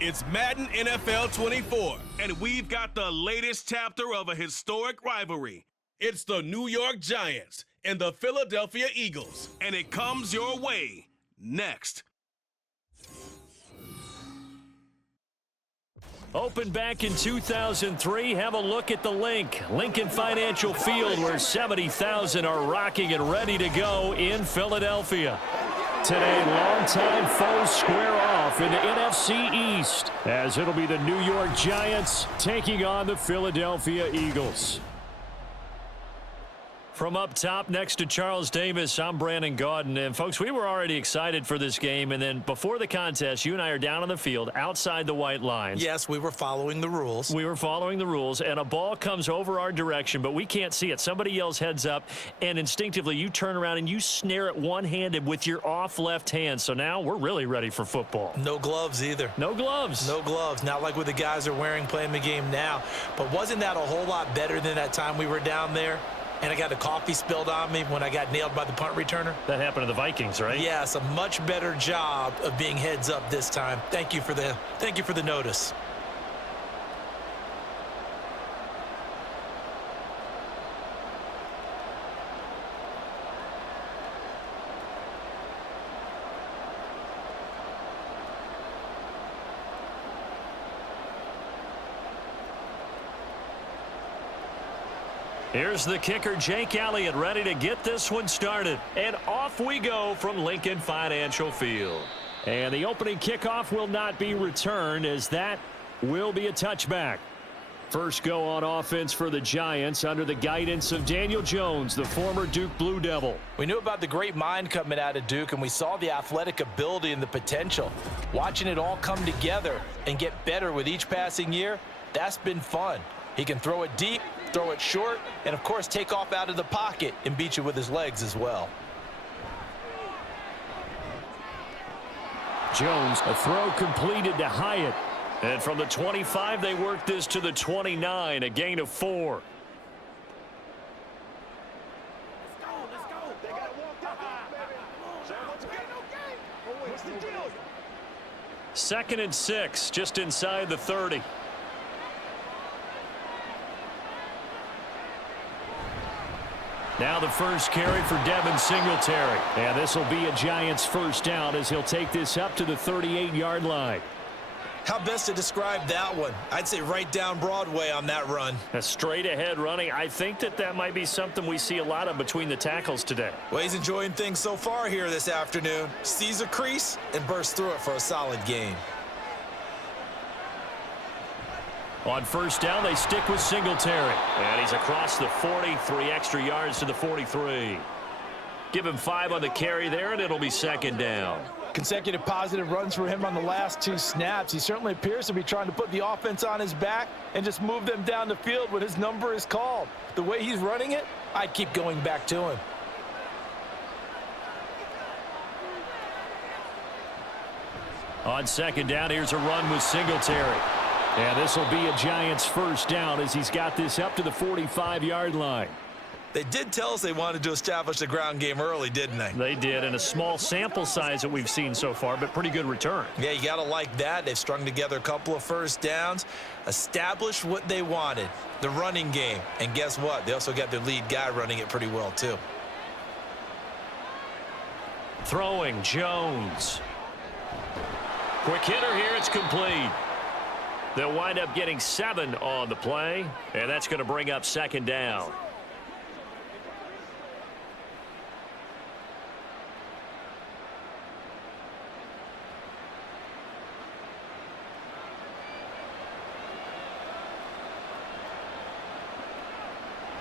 It's Madden NFL 24, and we've got the latest chapter of a historic rivalry. It's the New York Giants and the Philadelphia Eagles, and it comes your way next. Opened back in 2003, have a look at the Lincoln Financial Field, where 70,000 are rocking and ready to go in Philadelphia. Today, longtime foes square off in the NFC East, as it'll be the New York Giants taking on the Philadelphia Eagles. From up top next to Charles Davis, I'm Brandon Gaudin. And, folks, we were already excited for this game. And then before the contest, you and I are down on the field outside the white lines. Yes, we were following the rules. We were following the rules, and a ball comes over our direction, but we can't see it. Somebody yells heads up, and instinctively you turn around and you snare it one-handed with your off left hand. So now we're really ready for football. No gloves either. No gloves. No gloves. Not like what the guys are wearing playing the game now. But wasn't that a whole lot better than that time we were down there? And I got the coffee spilled on me when I got nailed by the punt returner. That happened to the Vikings, right? Yes, a much better job of being heads up this time. Thank you for the notice. Here's the kicker, Jake Elliott, ready to get this one started. And off we go from Lincoln Financial Field. And the opening kickoff will not be returned, as that will be a touchback. First go on offense for the Giants under the guidance of Daniel Jones, the former Duke Blue Devil. We knew about the great mind coming out of Duke, and we saw the athletic ability and the potential. Watching it all come together and get better with each passing year, that's been fun. He can throw it deep, throw it short, and, of course, take off out of the pocket and beat you with his legs as well. Jones, a throw completed to Hyatt. And from the 25, they work this to the 29, a gain of 4. Let's go. They got to walk that baby. What's the deal? 2nd and 6, just inside the 30. Now the first carry for Devin Singletary. And this will be a Giants first down as he'll take this up to the 38-yard line. How best to describe that one? I'd say right down Broadway on that run. A straight ahead running. I think that might be something we see a lot of between the tackles today. Well, he's enjoying things so far here this afternoon. Sees a crease and bursts through it for a solid gain. On first down, they stick with Singletary. And he's across the 40, 3 extra yards to the 43. Give him 5 on the carry there, and it'll be 2nd down. Consecutive positive runs for him on the last 2 snaps. He certainly appears to be trying to put the offense on his back and just move them down the field when his number is called. The way he's running it, I'd keep going back to him. On 2nd down, here's a run with Singletary. And this will be a Giants first down as he's got this up to the 45-yard line. They did tell us they wanted to establish the ground game early, didn't they? They did, and a small sample size that we've seen so far, but pretty good return. Yeah, you got to like that. They've strung together a couple of first downs, established what they wanted, the running game. And guess what? They also got their lead guy running it pretty well, too. Throwing, Jones. Quick hitter here, it's complete. They'll wind up getting 7 on the play, and that's going to bring up 2nd down.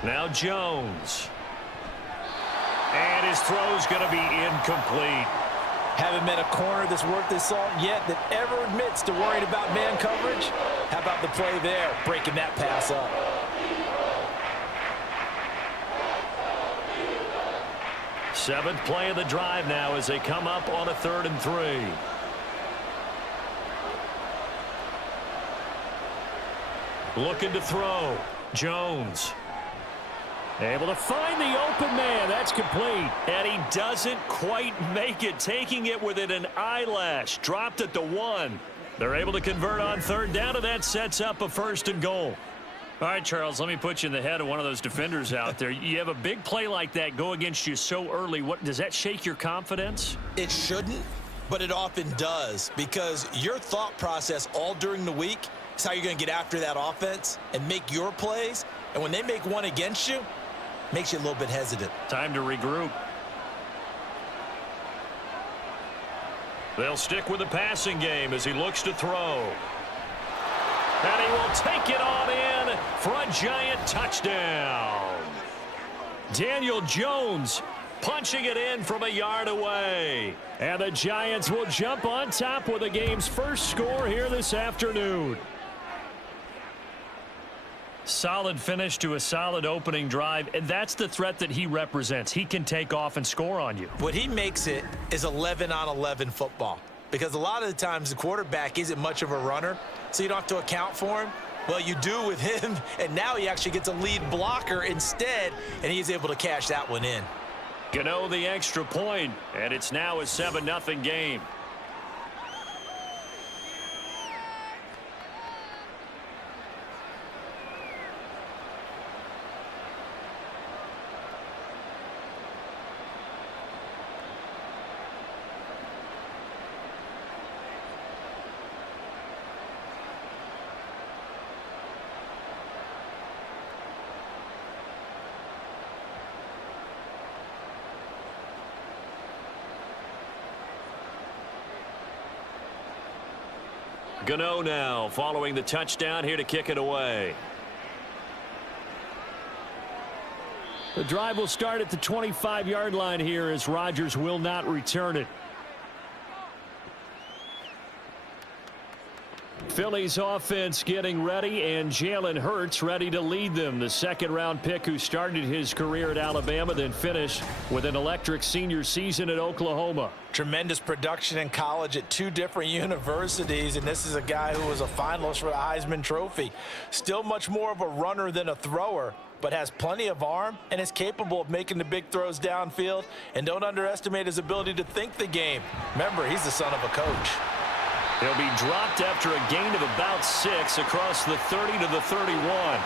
Now Jones. And his throw's going to be incomplete. Haven't met a corner that's worth his salt yet that ever admits to worrying about man coverage. How about the play there, breaking that pass up? Seventh play of the drive now as they come up on a 3rd and 3. Looking to throw. Jones. Able to find the open man. That's complete. And he doesn't quite make it. Taking it within an eyelash. Dropped at the 1. They're able to convert on third down, and that sets up a 1st and goal. All right, Charles, let me put you in the head of one of those defenders out there. You have a big play like that go against you so early. What does that shake your confidence? It shouldn't, but it often does, because your thought process all during the week is how you're going to get after that offense and make your plays. And when they make one against you, it makes you a little bit hesitant. Time to regroup. They'll stick with the passing game as he looks to throw. And he will take it on in for a Giant touchdown. Daniel Jones punching it in from a yard away. And the Giants will jump on top with the game's first score here this afternoon. Solid finish to a solid opening drive, and that's the threat that he represents. He can take off and score on you. What he makes it is 11-on-11 football, because a lot of the times the quarterback isn't much of a runner, so you don't have to account for him. Well, you do with him, and now he actually gets a lead blocker instead, and he's able to cash that one in. Gano the extra point, and it's now a 7-0 game. Gano now following the touchdown here to kick it away. The drive will start at the 25-yard line here as Rodgers will not return it. Philly's offense getting ready, and Jalen Hurts ready to lead them. The second-round pick who started his career at Alabama, then finished with an electric senior season at Oklahoma. Tremendous production in college at 2 different universities, and this is a guy who was a finalist for the Heisman Trophy. Still much more of a runner than a thrower, but has plenty of arm and is capable of making the big throws downfield. And don't underestimate his ability to think the game. Remember, he's the son of a coach. He'll be dropped after a gain of about 6 across the 30 to the 31.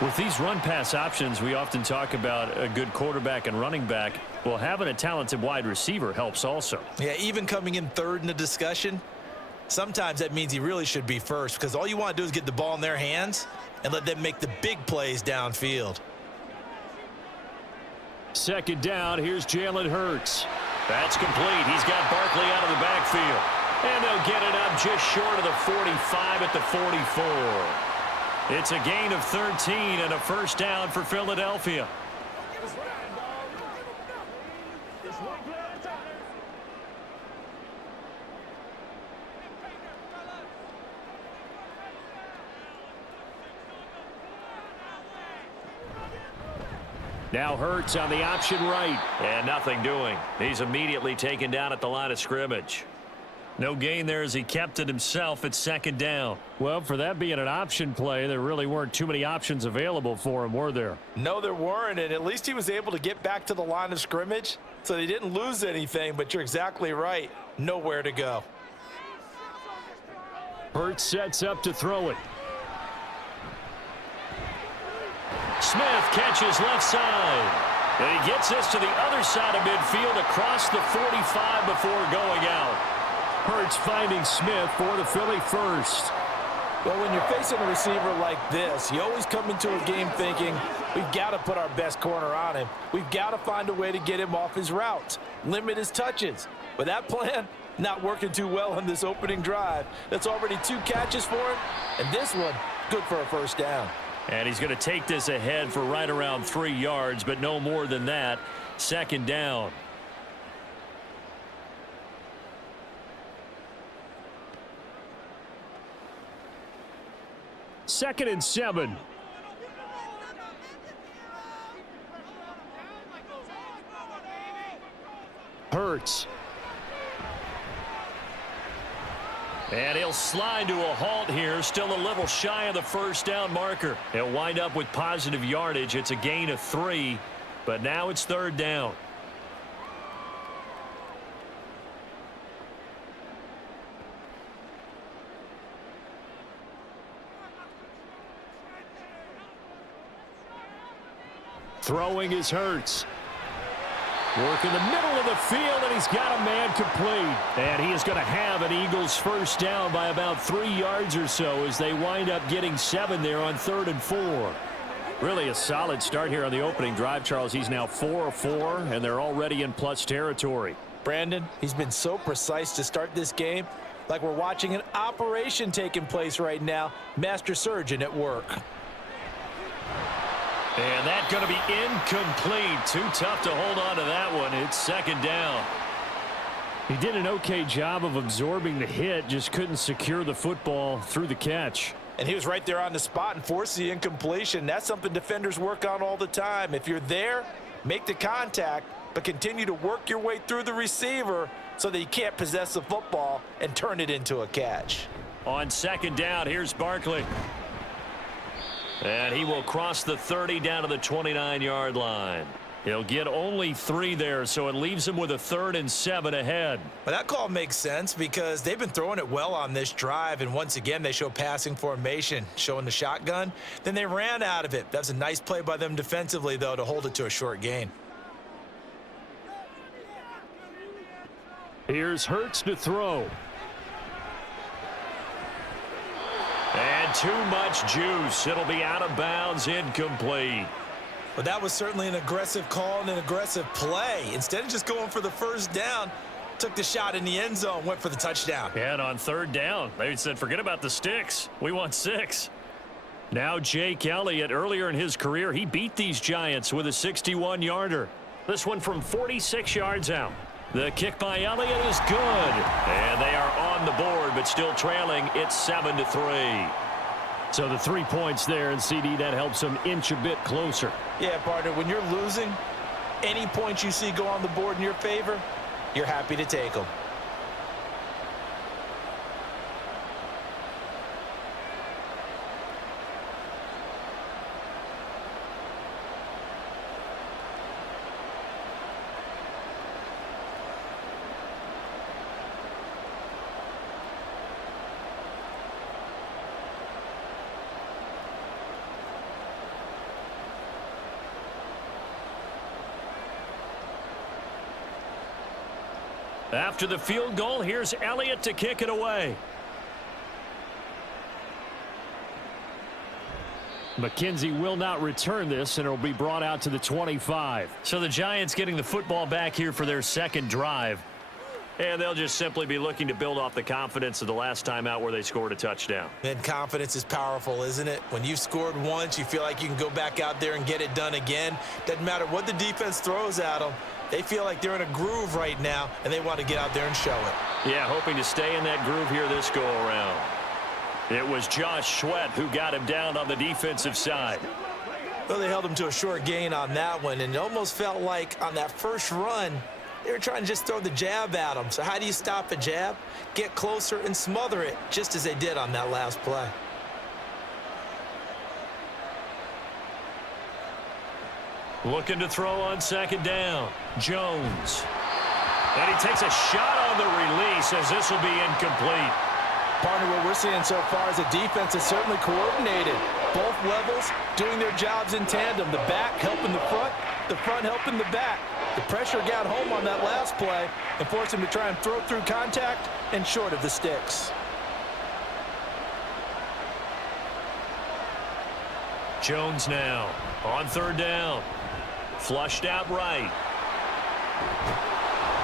With these run-pass options, we often talk about a good quarterback and running back. Well, having a talented wide receiver helps also. Yeah, even coming in third in the discussion, sometimes that means he really should be first, because all you want to do is get the ball in their hands and let them make the big plays downfield. Second down, here's Jalen Hurts. That's complete. He's got Barkley out of the backfield. And they'll get it up just short of the 45 at the 44. It's a gain of 13 and a first down for Philadelphia. Now Hurts on the option right. And nothing doing. He's immediately taken down at the line of scrimmage. No gain there as he kept it himself at second down. Well, for that being an option play, there really weren't too many options available for him, were there? No, there weren't, and at least he was able to get back to the line of scrimmage, so they didn't lose anything, but you're exactly right. Nowhere to go. Hurts sets up to throw it. Smith catches left side. And he gets this to the other side of midfield across the 45 before going out. Hurts finding Smith for the Philly first. Well, when you're facing a receiver like this, you always come into a game thinking, we've got to put our best corner on him. We've got to find a way to get him off his routes, limit his touches. But that plan, not working too well on this opening drive. That's already 2 catches for him, and this one, good for a first down. And he's going to take this ahead for right around 3 yards, but no more than that. Second down. Second and 7. Hurts. And he'll slide to a halt here, still a little shy of the first down marker. He'll wind up with positive yardage. It's a gain of 3, but now it's third down. Throwing is Hurts. Work in the middle of the field, and he's got a man complete. And he is going to have an Eagles first down by about 3 yards or so as they wind up getting 7 there on 3rd and 4. Really a solid start here on the opening drive, Charles. He's now 4 of 4, and they're already in plus territory. Brandon, he's been so precise to start this game, like we're watching an operation taking place right now. Master surgeon at work. And that's going to be incomplete. Too tough to hold on to that one. It's 2nd down. He did an okay job of absorbing the hit, just couldn't secure the football through the catch. And he was right there on the spot and forced the incompletion. That's something defenders work on all the time. If you're there, make the contact, but continue to work your way through the receiver so that you can't possess the football and turn it into a catch. On 2nd down, here's Barkley. And he will cross the 30 down to the 29-yard line. He'll get only 3 there, so it leaves him with a 3rd and 7 ahead. But that call makes sense because they've been throwing it well on this drive, and once again they show passing formation, showing the shotgun. Then they ran out of it. That's a nice play by them defensively, though, to hold it to a short gain. Here's Hurts to throw. And too much juice. It'll be out of bounds, incomplete. But that was certainly an aggressive call and an aggressive play. Instead of just going for the first down, took the shot in the end zone, went for the touchdown. And on 3rd down, they said, forget about the sticks. We want 6. Now Jake Elliott, earlier in his career, he beat these Giants with a 61-yarder. This one from 46 yards out. The kick by Elliott is good. And they are on the board, but still trailing. It's 7-3. So the 3 points there, and CD, that helps them inch a bit closer. Yeah, partner, when you're losing, any points you see go on the board in your favor, you're happy to take them. After the field goal, here's Elliott to kick it away. McKenzie will not return this, and it'll be brought out to the 25. So the Giants getting the football back here for their 2nd drive. And they'll just simply be looking to build off the confidence of the last time out where they scored a touchdown. And confidence is powerful, isn't it? When you've scored once, you feel like you can go back out there and get it done again. Doesn't matter what the defense throws at them. They feel like they're in a groove right now, and they want to get out there and show it. Yeah, hoping to stay in that groove here this go-around. It was Josh Sweat who got him down on the defensive side. Well, they held him to a short gain on that one, and it almost felt like on that first run, they were trying to just throw the jab at him. So how do you stop a jab? Get closer and smother it, just as they did on that last play. Looking to throw on 2nd down. Jones. And he takes a shot on the release as this will be incomplete. Partner, what we're seeing so far is a defense that's certainly coordinated. Both levels doing their jobs in tandem. The back helping the front helping the back. The pressure got home on that last play and forced him to try and throw through contact and short of the sticks. Jones now on 3rd down. Flushed out right.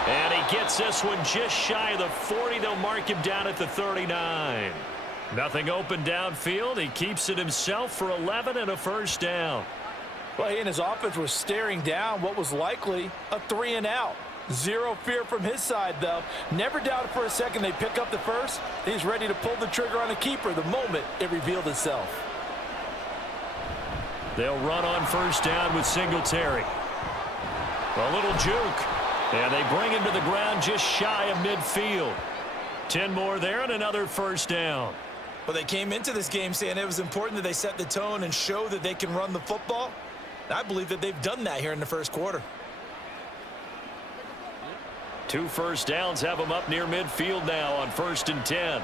And he gets this one just shy of the 40. They'll mark him down at the 39. Nothing open downfield. He keeps it himself for 11 and a first down. Well, he and his offense were staring down what was likely a 3-and-out. Zero fear from his side, though. Never doubted for a second they'd pick up the first. He's ready to pull the trigger on the keeper the moment it revealed itself. They'll run on first down with Singletary. A little juke. And they bring him to the ground just shy of midfield. 10 more there and another first down. Well, they came into this game saying it was important that they set the tone and show that they can run the football. And I believe that they've done that here in the first quarter. 2 first downs have them up near midfield now on 1st and 10.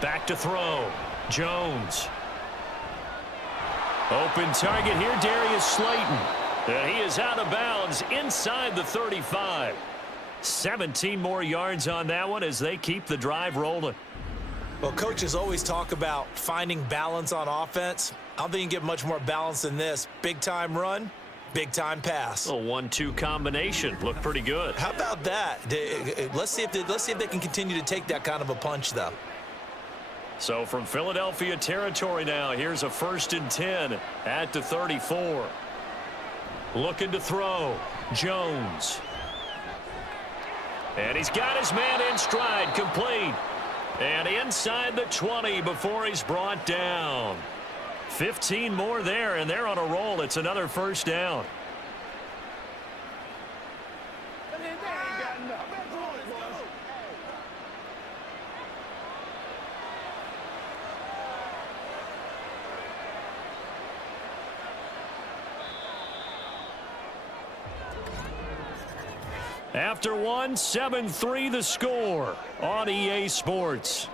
Back to throw. Jones. Open target here, Darius Slayton. And he is out of bounds inside the 35. 17 more yards on that one as they keep the drive rolling. Well, coaches always talk about finding balance on offense. I don't think you can get much more balance than this. Big-time run, big-time pass. A 1-2 combination. Looked pretty good. How about that? Let's see if they can continue to take that kind of a punch, though. So from Philadelphia territory now, here's a 1st and 10 at the 34. Looking to throw. Jones. And he's got his man in stride, complete. And inside the 20 before he's brought down. 15 more there, and they're on a roll. It's another 1st down. After one, 7-3 the score on EA Sports.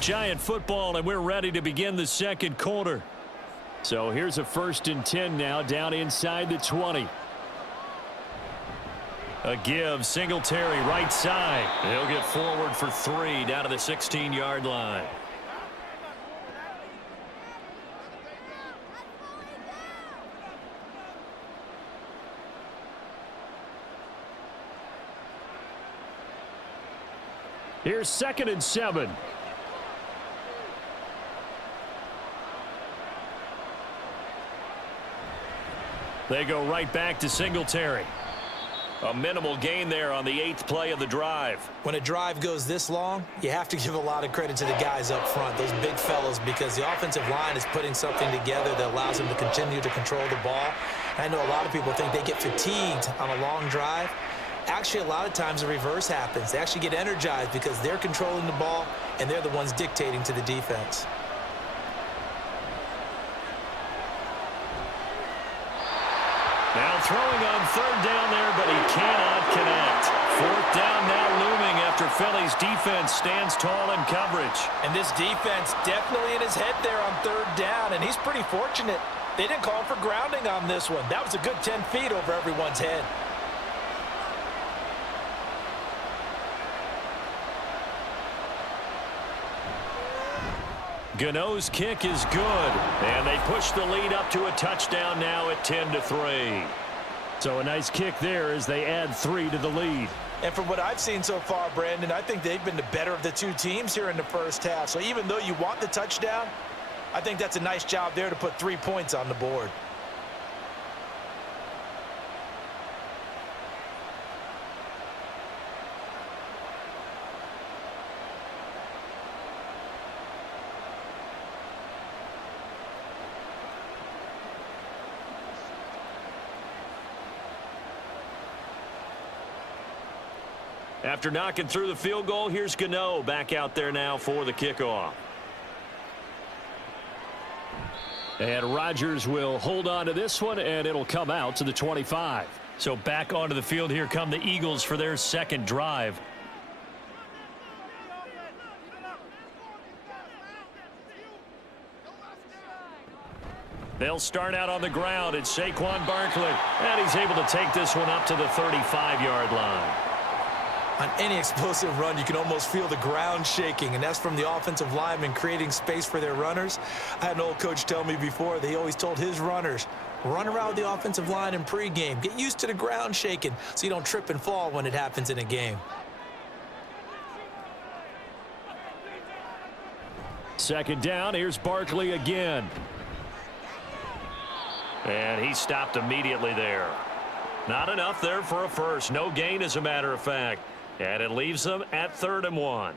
Giant football, and we're ready to begin the second quarter. So here's a 1st and 10 now, down inside the 20. A give, Singletary, right side. He'll get forward for 3 down to the 16-yard line. Here's 2nd and 7. They go right back to Singletary. A minimal gain there on the 8th play of the drive. When a drive goes this long, you have to give a lot of credit to the guys up front, those big fellas, because the offensive line is putting something together that allows them to continue to control the ball. I know a lot of people think they get fatigued on a long drive. Actually, a lot of times the reverse happens. They actually get energized because they're controlling the ball and they're the ones dictating to the defense. Now throwing on 3rd down there, but he cannot connect. 4th down now looming after Philly's defense stands tall in coverage. And this defense definitely in his head there on 3rd down, and he's pretty fortunate. They didn't call for grounding on this one. That was a good 10 feet over everyone's head. Gano's kick is good, and they push the lead up to a touchdown now at 10-3. So a nice kick there as they add 3 to the lead. And from what I've seen so far, Brandon, I think they've been the better of the two teams here in the first half. So even though you want the touchdown, I think that's a nice job there to put 3 points on the board. After knocking through the field goal, here's Gano back out there now for the kickoff. And Rodgers will hold on to this one, and it'll come out to the 25. So back onto the field here come the Eagles for their 2nd drive. They'll start out on the ground. It's Saquon Barkley, and he's able to take this one up to the 35-yard line. On any explosive run, you can almost feel the ground shaking, and that's from the offensive linemen creating space for their runners. I had an old coach tell me before, they always told his runners, run around with the offensive line in pregame. Get used to the ground shaking so you don't trip and fall when it happens in a game. 2nd down, here's Barkley again. And he stopped immediately there. Not enough there for a first. No gain, as a matter of fact. And it leaves them at 3rd and 1.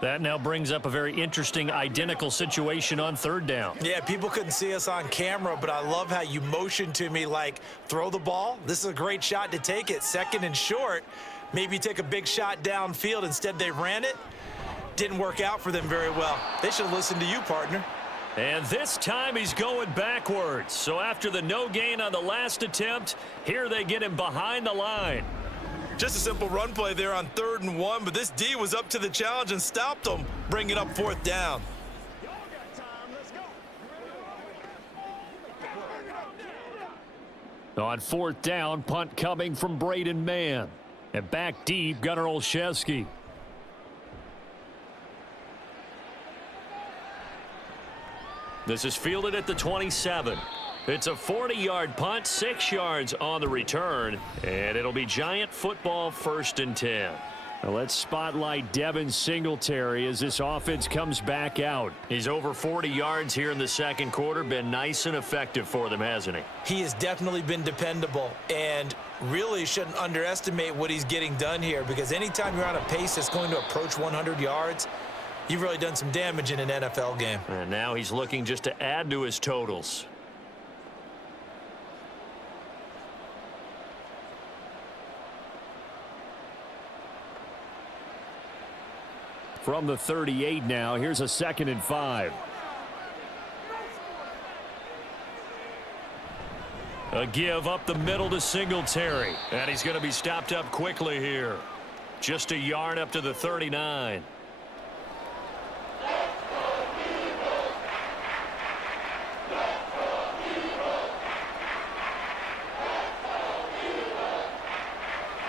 That now brings up a very interesting identical situation on 3rd down. Yeah, people couldn't see us on camera, but I love how you motioned to me like, throw the ball. This is a great shot to take it. 2nd and short. Maybe take a big shot downfield. Instead, they ran it. Didn't work out for them very well. They should have listened to you, partner. And this time he's going backwards. So after the no gain on the last attempt, here they get him behind the line. Just a simple run play there on 3rd and 1, but this D was up to the challenge and stopped them, bringing up 4th down. On 4th down, punt coming from Braden Mann. And back deep, Gunnar Olszewski. This is fielded at the 27. It's a 40-yard punt, 6 yards on the return, and it'll be Giant football 1st and 10. Now let's spotlight Devin Singletary as this offense comes back out. He's over 40 yards here in the second quarter. Been nice and effective for them, hasn't he? He has definitely been dependable, and really shouldn't underestimate what he's getting done here, because anytime you're on a pace that's going to approach 100 yards, you've really done some damage in an NFL game. And now he's looking just to add to his totals. From the 38 now, here's a 2nd and 5. A give up the middle to Singletary. And he's going to be stopped up quickly here. Just a yard up to the 39.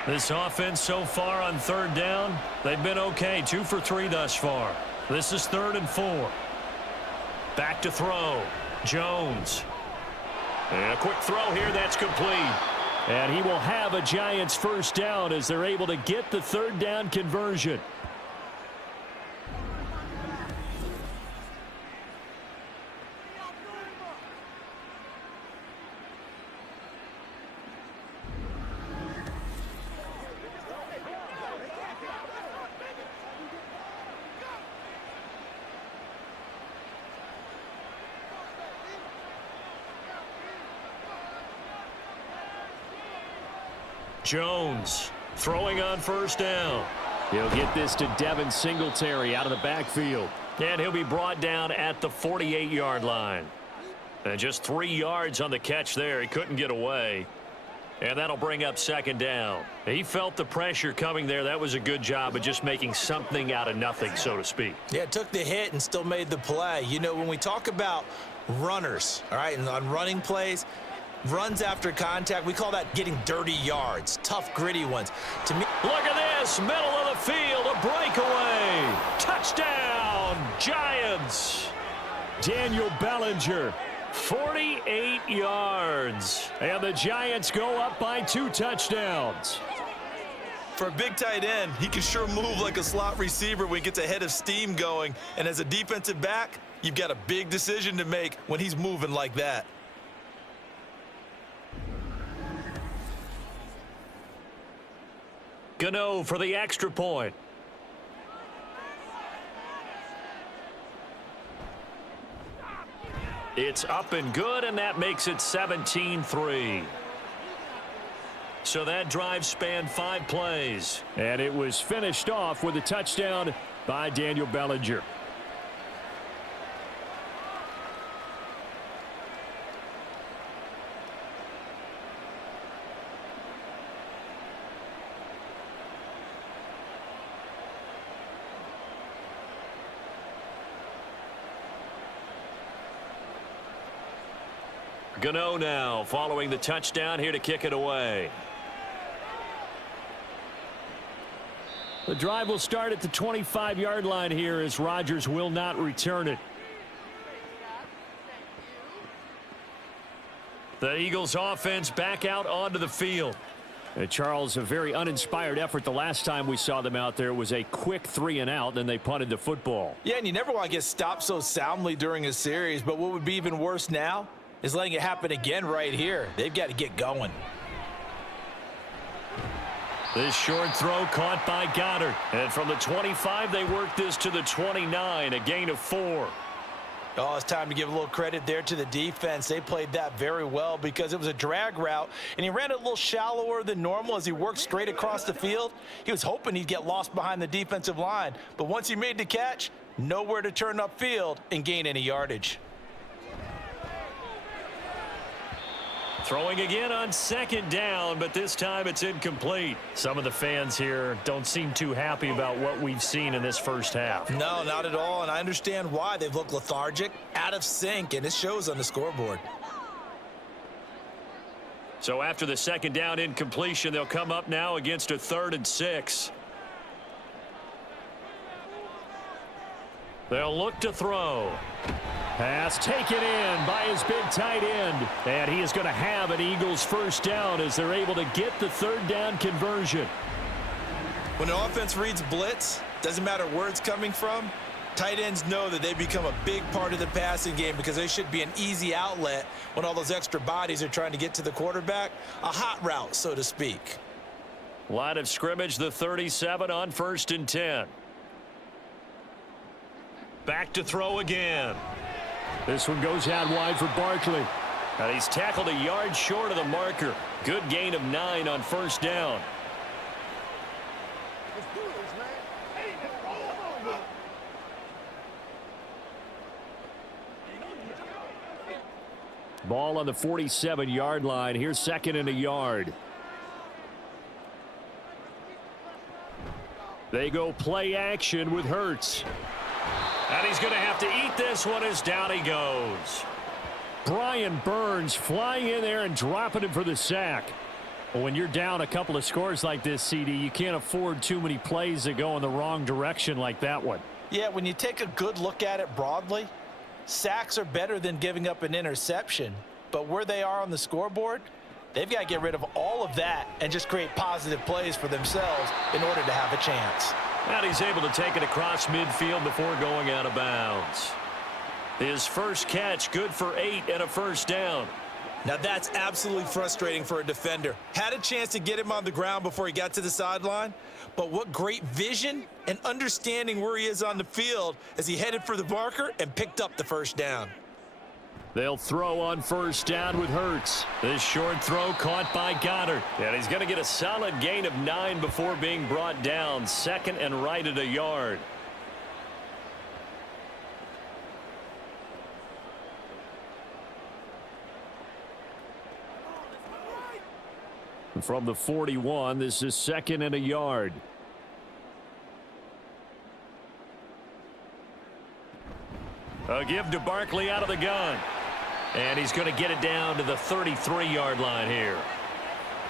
This offense so far on 3rd down, they've been okay. 2 for 3 thus far. This is 3rd and 4. Back to throw. Jones. And a quick throw here. That's complete. And he will have a Giants 1st down as they're able to get the 3rd down conversion. Jones throwing on 1st down. He'll get this to Devin Singletary out of the backfield. And he'll be brought down at the 48-yard line. And just 3 yards on the catch there. He couldn't get away. And that'll bring up 2nd down. He felt the pressure coming there. That was a good job of just making something out of nothing, so to speak. Yeah, took the hit and still made the play. You know, when we talk about runners, all right, and on running plays, runs after contact, we call that getting dirty yards, tough, gritty ones. To me, look at this, middle of the field, a breakaway. Touchdown, Giants. Daniel Bellinger, 48 yards. And the Giants go up by 2 touchdowns. for a big tight end, he can sure move like a slot receiver when he gets a head of steam going. And as a defensive back, you've got a big decision to make when he's moving like that. Gano for the extra point. It's up and good, and that makes it 17-3. So that drive spanned 5 plays. And it was finished off with a touchdown by Daniel Bellinger. Gano now following the touchdown here to kick it away. The drive will start at the 25-yard line here as Rodgers will not return it. The Eagles offense back out onto the field. Charles, a very uninspired effort the last time we saw them out there. It was a quick 3 and out, then they punted the football. Yeah, and you never want to get stopped so soundly during a series, but what would be even worse now is letting it happen again right here. They've got to get going. This short throw caught by Goddard. And from the 25, they work this to the 29, a gain of 4. Oh, it's time to give a little credit there to the defense. They played that very well because it was a drag route, and he ran it a little shallower than normal as he worked straight across the field. He was hoping he'd get lost behind the defensive line, but once he made the catch, nowhere to turn upfield and gain any yardage. Throwing again on 2nd down, but this time it's incomplete. Some of the fans here don't seem too happy about what we've seen in this first half. No, not at all, and I understand why. They've looked lethargic, out of sync, and it shows on the scoreboard. So after the second down incompletion, they'll come up now against a 3rd and 6. They'll look to throw. Pass taken in by his big tight end. And he is going to have an Eagles first down as they're able to get the 3rd down conversion. When an offense reads blitz, doesn't matter where it's coming from, tight ends know that they become a big part of the passing game because they should be an easy outlet when all those extra bodies are trying to get to the quarterback. A hot route, so to speak. Line of scrimmage, the 37 on 1st and 10. Back to throw again. This one goes out wide for Barkley. And he's tackled a yard short of the marker. Good gain of 9 on 1st down. Let's do this, man. Hey, come on, bro. Ball on the 47-yard line. Here's 2nd and a yard. They go play action with Hurts. And he's going to have to eat this one as down he goes. Brian Burns flying in there and dropping him for the sack. Well, when you're down a couple of scores like this, CD, you can't afford too many plays that go in the wrong direction like that one. Yeah, when you take a good look at it broadly, sacks are better than giving up an interception. But where they are on the scoreboard, they've got to get rid of all of that and just create positive plays for themselves in order to have a chance. And he's able to take it across midfield before going out of bounds. His first catch, good for 8 and a first down. Now that's absolutely frustrating for a defender. Had a chance to get him on the ground before he got to the sideline, but what great vision and understanding where he is on the field as he headed for the marker and picked up the first down. They'll throw on 1st down with Hurts. This short throw caught by Goddard. And he's going to get a solid gain of 9 before being brought down. 2nd and right at a yard. From the 41, this is 2nd and a yard. A give to Barkley out of the gun. And he's going to get it down to the 33-yard line here.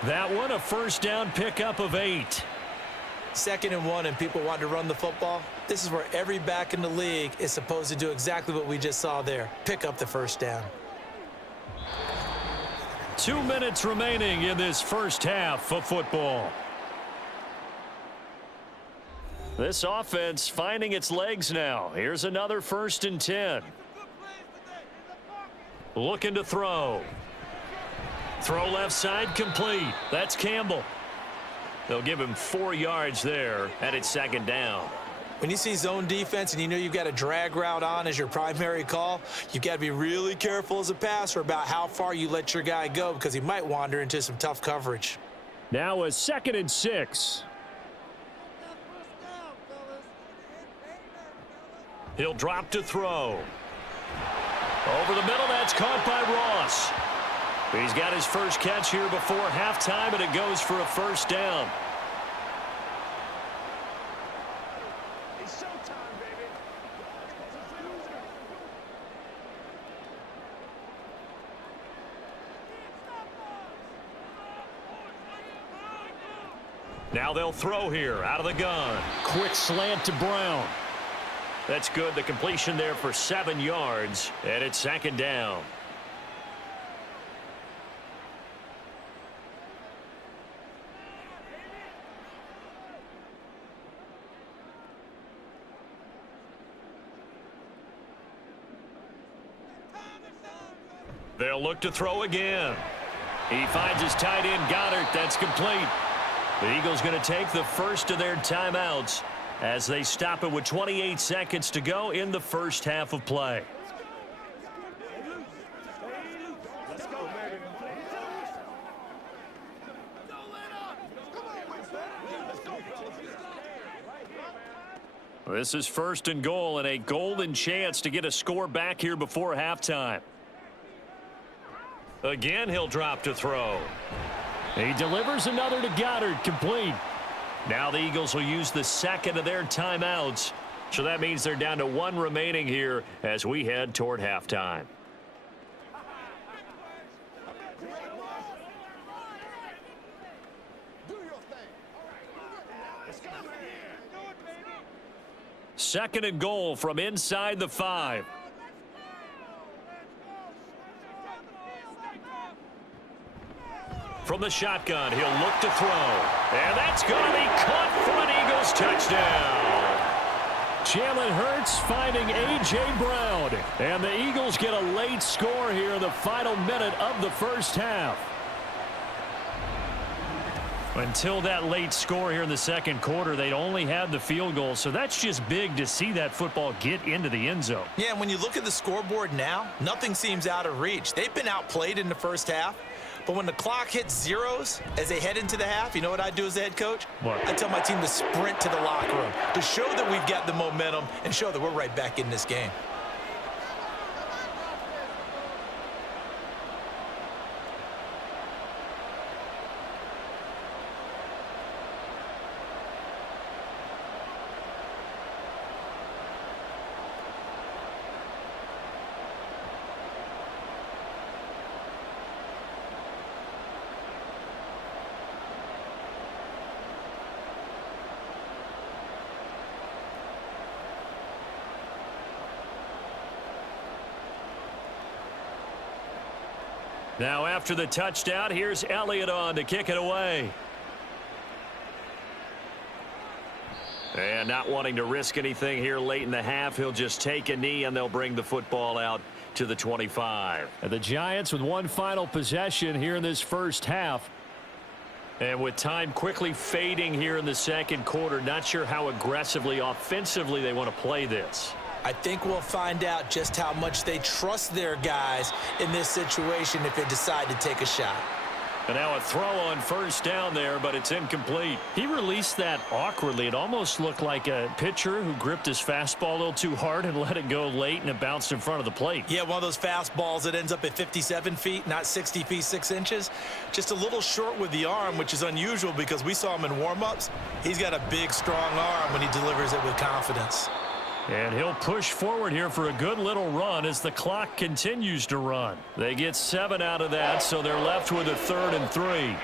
That one, a first down pickup of 8. 2nd and 1 and people want to run the football. This is where every back in the league is supposed to do exactly what we just saw there. Pick up the first down. 2 minutes remaining in this first half of football. This offense finding its legs now. Here's another 1st and 10. Looking to throw. Throw left side complete. That's Campbell. They'll give him 4 yards there, and it's 2nd down. When you see zone defense and you know you've got a drag route on as your primary call, you've got to be really careful as a passer about how far you let your guy go because he might wander into some tough coverage. Now a 2nd and 6. He'll drop to throw. Over the middle, that's caught by Ross. He's got his first catch here before halftime, and it goes for a first down. It's showtime, baby. Now they'll throw here out of the gun. Quick slant to Brown. That's good. The completion there for 7 yards, and it's 2nd down. They'll look to throw again. He finds his tight end, Goddard. That's complete. The Eagles going to take the first of their timeouts as they stop it with 28 seconds to go in the first half of play. Let's go, baby. Don't let up. Come on, Winston. Let's go, fellas. This is 1st and goal and a golden chance to get a score back here before halftime. Again, he'll drop to throw. He delivers another to Goddard, complete. Now the Eagles will use the second of their timeouts. So that means they're down to 1 remaining here as we head toward halftime. Second and goal from inside the 5. From the shotgun, he'll look to throw. And that's going to be caught for an Eagles touchdown. Jalen Hurts finding A.J. Brown. And the Eagles get a late score here in the final minute of the first half. Until that late score here in the second quarter, they'd only had the field goal. So that's just big to see that football get into the end zone. Yeah, and when you look at the scoreboard now, nothing seems out of reach. They've been outplayed in the first half. But when the clock hits zeros as they head into the half, you know what I do as the head coach? What? I tell my team to sprint to the locker room to show that we've got the momentum and show that we're right back in this game. Now after the touchdown, here's Elliott on to kick it away. And not wanting to risk anything here late in the half, he'll just take a knee and they'll bring the football out to the 25. And the Giants with one final possession here in this first half. And with time quickly fading here in the second quarter, not sure how aggressively, offensively they want to play this. I think we'll find out just how much they trust their guys in this situation if they decide to take a shot. And now a throw on first down there, but it's incomplete. He released that awkwardly. It almost looked like a pitcher who gripped his fastball a little too hard and let it go late, and it bounced in front of the plate. Yeah, one of those fastballs that ends up at 57 feet, not 60 feet, 6 inches. Just a little short with the arm, which is unusual because we saw him in warm-ups. He's got a big, strong arm when he delivers it with confidence. And he'll push forward here for a good little run as the clock continues to run. They get 7 out of that, so they're left with a 3rd and 3.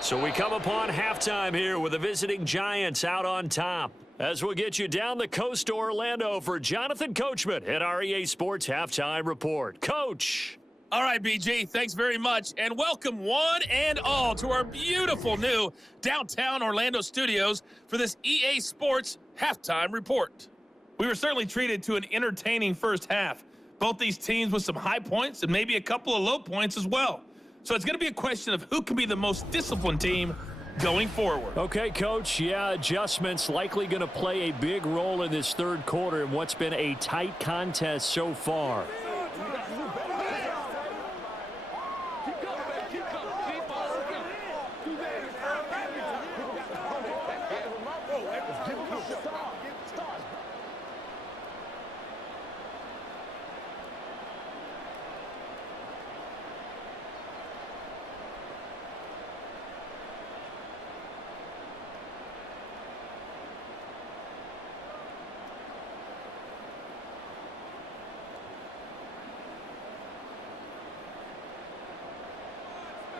So we come upon halftime here with the visiting Giants out on top. As we'll get you down the coast to Orlando for Jonathan Coachman at our EA Sports Halftime Report. Coach! All right, BG, thanks very much, and welcome one and all to our beautiful new downtown Orlando studios for this EA Sports Halftime Report. We were certainly treated to an entertaining first half. Both these teams with some high points and maybe a couple of low points as well. So it's going to be a question of who can be the most disciplined team going forward. Okay, Coach, yeah, adjustments likely going to play a big role in this third quarter in what's been a tight contest so far.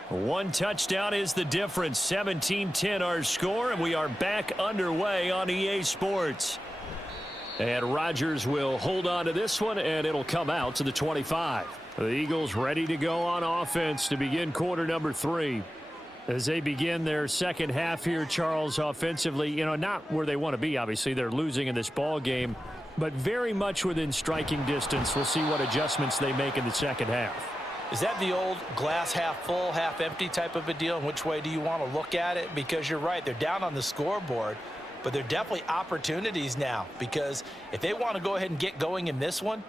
One touchdown is the difference. 17-10 our score, and we are back underway on EA Sports. And Rodgers will hold on to this one, and it'll come out to the 25. The Eagles ready to go on offense to begin quarter number 3. As they begin their second half here, Charles, offensively, not where they want to be, obviously. They're losing in this ball game, but very much within striking distance. We'll see what adjustments they make in the second half. Is that the old glass half full, half empty type of a deal? And which way do you want to look at it? Because you're right, they're down on the scoreboard, but they're definitely opportunities now. Because if they want to go ahead and get going in this one,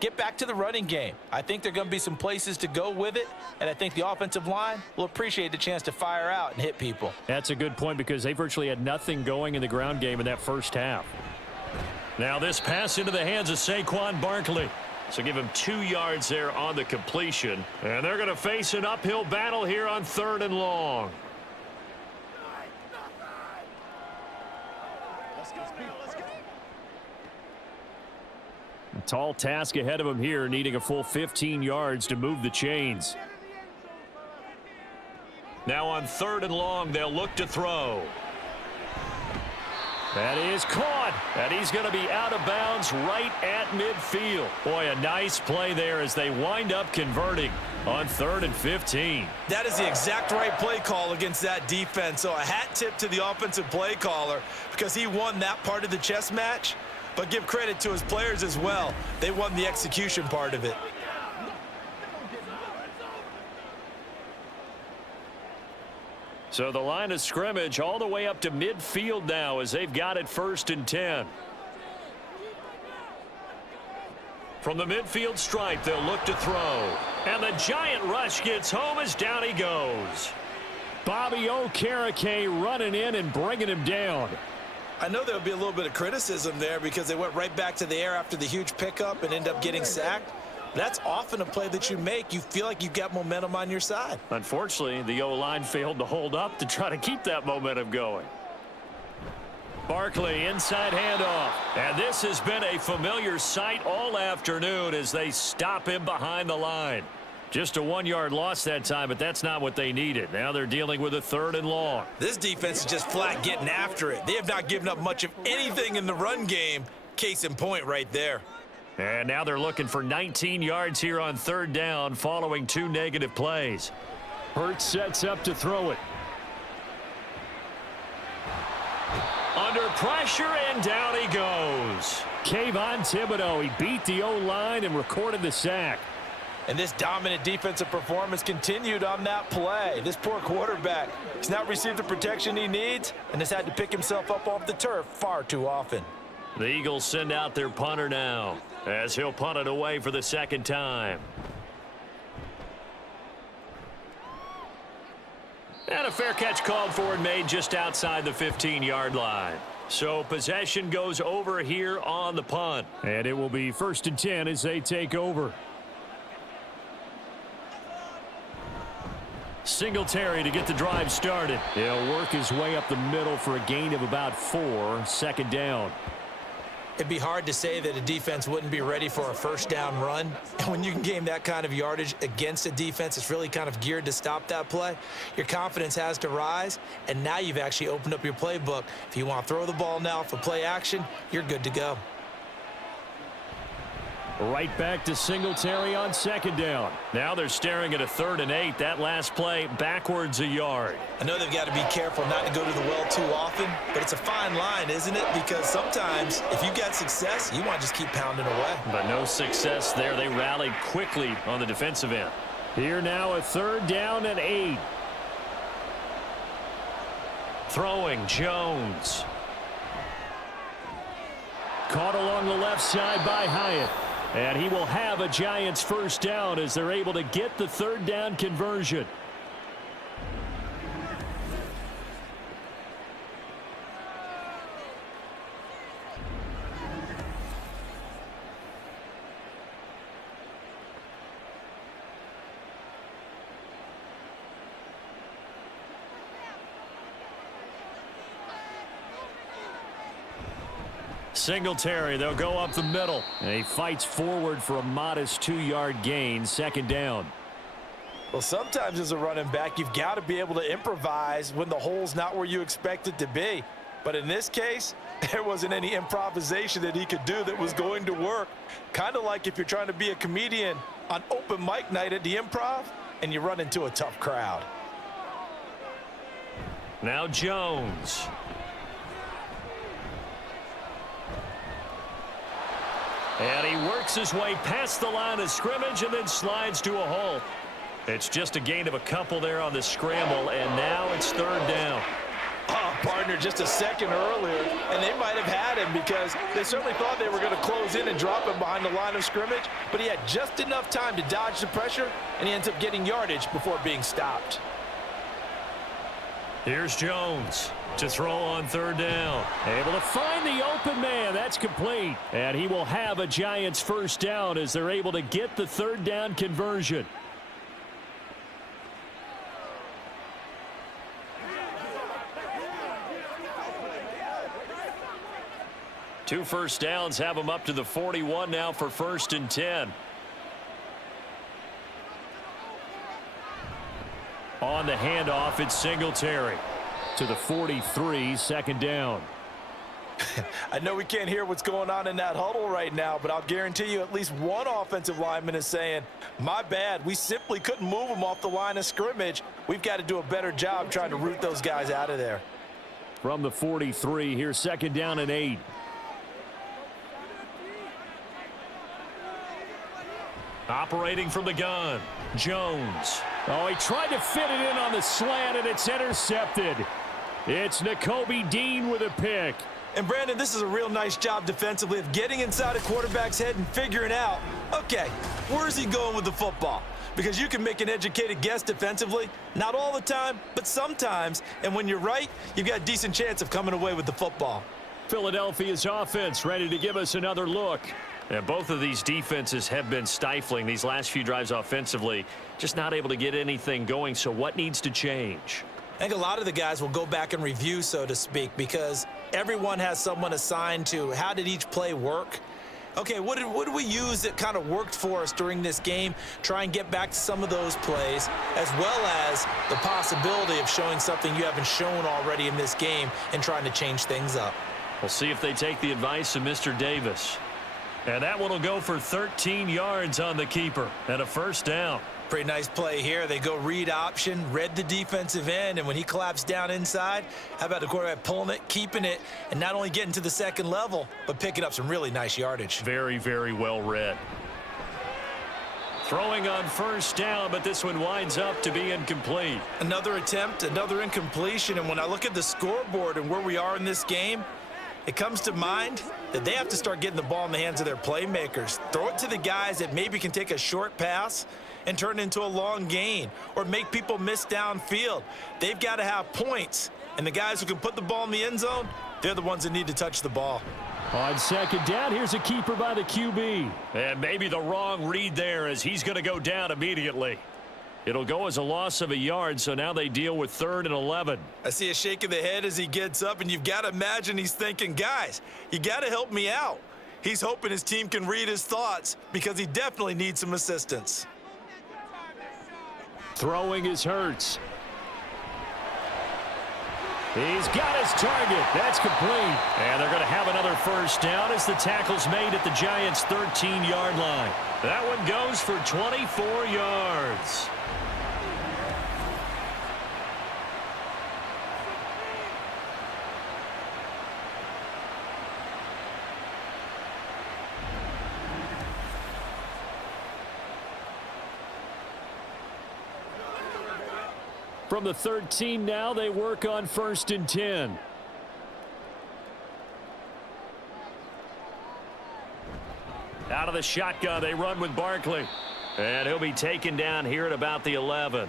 get back to the running game. I think there are going to be some places to go with it, and I think the offensive line will appreciate the chance to fire out and hit people. That's a good point because they virtually had nothing going in the ground game in that first half. Now this pass into the hands of Saquon Barkley. So give him 2 yards there on the completion. And they're going to face an uphill battle here on 3rd and long. A tall task ahead of him here, needing a full 15 yards to move the chains. Now on 3rd and long, they'll look to throw. That is caught, and he's going to be out of bounds right at midfield. Boy, a nice play there as they wind up converting on 3rd and 15. That is the exact right play call against that defense. So a hat tip to the offensive play caller because he won that part of the chess match. But give credit to his players as well. They won the execution part of it. So the line of scrimmage all the way up to midfield now as they've got it 1st and 10. From the midfield stripe, they'll look to throw. And the giant rush gets home as down he goes. Bobby Okereke running in and bringing him down. I know there'll be a little bit of criticism there because they went right back to the air after the huge pickup and end up getting sacked. That's often a play that you make. You feel like you've got momentum on your side. Unfortunately, the O-line failed to hold up to try to keep that momentum going. Barkley, inside handoff. And this has been a familiar sight all afternoon as they stop him behind the line. Just a 1-yard loss that time, but that's not what they needed. Now they're dealing with a 3rd and long. This defense is just flat getting after it. They have not given up much of anything in the run game. Case in point right there. And now they're looking for 19 yards here on 3rd down following 2 negative plays. Hurts sets up to throw it. Under pressure, and down he goes. Kayvon Thibodeau, he beat the O-line and recorded the sack. And this dominant defensive performance continued on that play. This poor quarterback has not received the protection he needs and has had to pick himself up off the turf far too often. The Eagles send out their punter now as he'll punt it away for the 2nd time. And a fair catch called for and made just outside the 15-yard line. So possession goes over here on the punt. And it will be 1st and 10 as they take over. Singletary to get the drive started. He'll work his way up the middle for a gain of about 4, 2nd down. It'd be hard to say that a defense wouldn't be ready for a 1st down run. And when you can gain that kind of yardage against a defense that's really kind of geared to stop that play, your confidence has to rise. And now you've actually opened up your playbook. If you want to throw the ball now for play action, you're good to go. Right back to Singletary on 2nd down. Now they're staring at a 3rd and 8. That last play backwards a yard. I know they've got to be careful not to go to the well too often, but it's a fine line, isn't it? Because sometimes if you got success, you want to just keep pounding away. But no success there. They rallied quickly on the defensive end. Here now a 3rd down and 8. Throwing Jones. Caught along the left side by Hyatt. And he will have a Giants 1st down as they're able to get the 3rd down conversion. Singletary, they'll go up the middle. And he fights forward for a modest 2-yard gain, 2nd down. Well, sometimes as a running back, you've got to be able to improvise when the hole's not where you expect it to be. But in this case, there wasn't any improvisation that he could do that was going to work. Kind of like if you're trying to be a comedian on open mic night at the Improv and you run into a tough crowd. Now Jones. And he works his way past the line of scrimmage and then slides to a hole. It's just a gain of a couple there on the scramble, and now it's 3rd down. Oh, partner, just a second earlier, and they might have had him because they certainly thought they were going to close in and drop him behind the line of scrimmage, but he had just enough time to dodge the pressure, and he ends up getting yardage before being stopped. Here's Jones to throw on 3rd down. Able to find the open man. That's complete. And he will have a Giants 1st down as they're able to get the 3rd down conversion. Two 1st downs have them up to the 41 now for 1st and 10. On the handoff, it's Singletary to the 43, second down. I know we can't hear what's going on in that huddle right now, but I'll guarantee you at least one offensive lineman is saying, my bad, we simply couldn't move them off the line of scrimmage. We've got to do a better job trying to root those guys out of there. From the 43, here's second down and 8. Operating from the gun, Jones. Oh, he tried to fit it in on the slant, and it's intercepted. It's Nakobe Dean with a pick. And, Brandon, this is a real nice job defensively of getting inside a quarterback's head and figuring out, okay, where's he going with the football? Because you can make an educated guess defensively, not all the time, but sometimes. And when you're right, you've got a decent chance of coming away with the football. Philadelphia's offense ready to give us another look. And both of these defenses have been stifling these last few drives offensively, just not able to get anything going. So what needs to change? I think a lot of the guys will go back and review, so to speak, because everyone has someone assigned to how did each play work. Okay, what did we use that kind of worked for us during this game? Try and get back to some of those plays, as well as the possibility of showing something you haven't shown already in this game and trying to change things up. We'll see if they take the advice of Mr. Davis. And that one will go for 13 yards on the keeper and a first down. Pretty nice play here. They go read option, read the defensive end, and when he collapsed down inside, how about the quarterback pulling it, keeping it, and not only getting to the second level, but picking up some really nice yardage. Very, very well read. Throwing on first down, but this one winds up to be incomplete. Another attempt, another incompletion, and when I look at the scoreboard and where we are in this game, it comes to mind that they have to start getting the ball in the hands of their playmakers. Throw it to the guys that maybe can take a short pass and turn it into a long gain or make people miss downfield. They've got to have points, and the guys who can put the ball in the end zone, they're the ones that need to touch the ball. On second down, here's a keeper by the QB. And maybe the wrong read there as he's going to go down immediately. It'll go as a loss of a yard, so now they deal with 3rd and 11. I see a shake of the head as he gets up, and you've got to imagine he's thinking, guys, you got to help me out. He's hoping his team can read his thoughts because he definitely needs some assistance. Throwing is Hurts. He's got his target. That's complete. And they're going to have another first down as the tackle's made at the Giants' 13-yard line. That one goes for 24 yards. From the 13 now, they work on 1st and 10. Out of the shotgun, they run with Barkley. And he'll be taken down here at about the 11.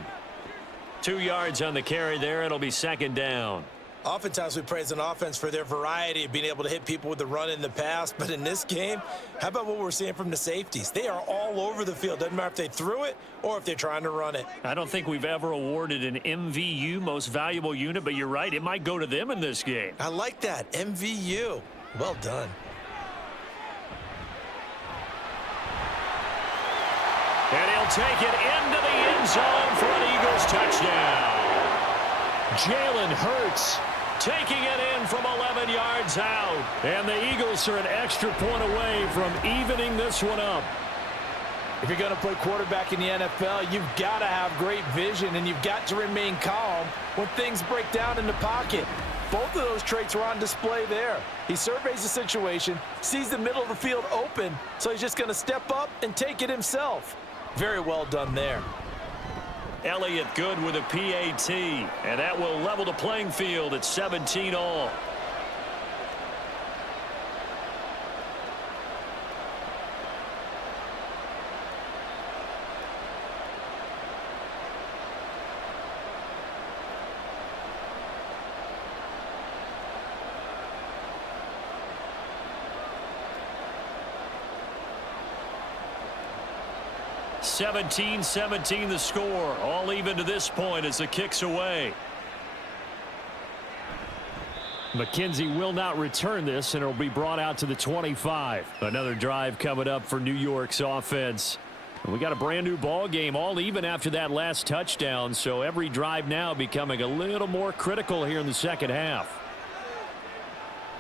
2 yards on the carry there. It'll be second down. Oftentimes we praise an offense for their variety of being able to hit people with the run in the pass. But in this game, how about what we're seeing from the safeties? They are all over the field. Doesn't matter if they threw it or if they're trying to run it. I don't think we've ever awarded an MVU, most valuable unit, but you're right. It might go to them in this game. I like that. MVU. Well done. And he'll take it into the end zone for an Eagles touchdown. Jalen Hurts taking it in from 11 yards out. And the Eagles are an extra point away from evening this one up. If you're going to play quarterback in the NFL, you've got to have great vision, and you've got to remain calm when things break down in the pocket. Both of those traits were on display there. He surveys the situation, sees the middle of the field open, so he's just going to step up and take it himself. Very well done there. Elliott good with a PAT, and that will level the playing field at 17 all. (17-17) the score, all even to this point as the kick's away. McKenzie will not return this, and it'll be brought out to the 25. Another drive coming up for New York's offense. We got a brand new ball game, all even after that last touchdown, so every drive now becoming a little more critical here in the second half.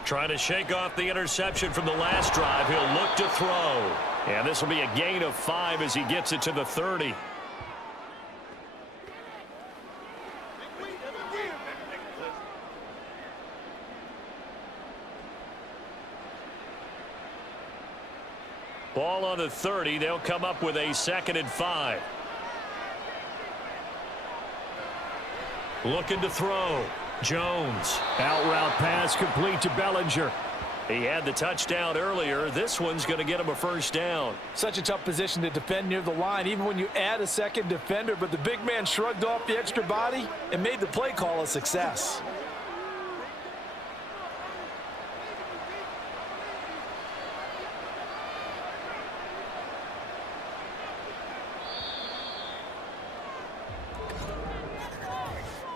Trying to shake off the interception from the last drive. He'll look to throw. And this will be a gain of 5 as he gets it to the 30. Ball on the 30. They'll come up with a 2nd and 5. Looking to throw. Jones. Out route pass complete to Bellinger. He had the touchdown earlier. This one's going to get him a first down. Such a tough position to defend near the line, even when you add a second defender. But the big man shrugged off the extra body and made the play call a success.